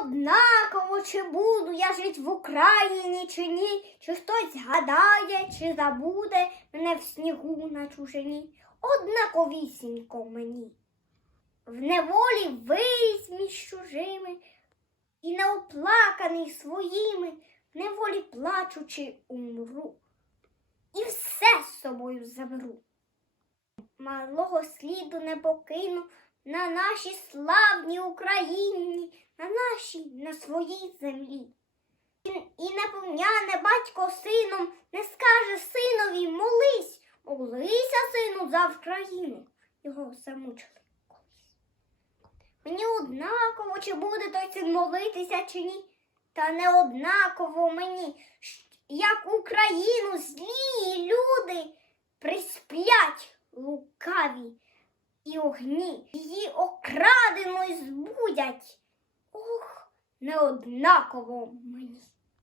однаково, чи буду я жить в Україні, чи ні, чи хтось згадає, чи забуде мене в снігу на чужині. Однаковісінько мені. В неволі виріс між чужими, і неоплаканий своїми, в неволі плачучи умру, і все з собою заберу. Малого сліду не покину на нашій славній Україні, на на своїй землі. І, і батько сином, не скаже синові молись, молися, сину, за Україну. Його замучили колись. Мені однаково, чи буде той син молитися, чи ні. Та не однаково мені, як Україну злі люди присплять лукаві і огні, її окраденою збудять. Неоднаково мені.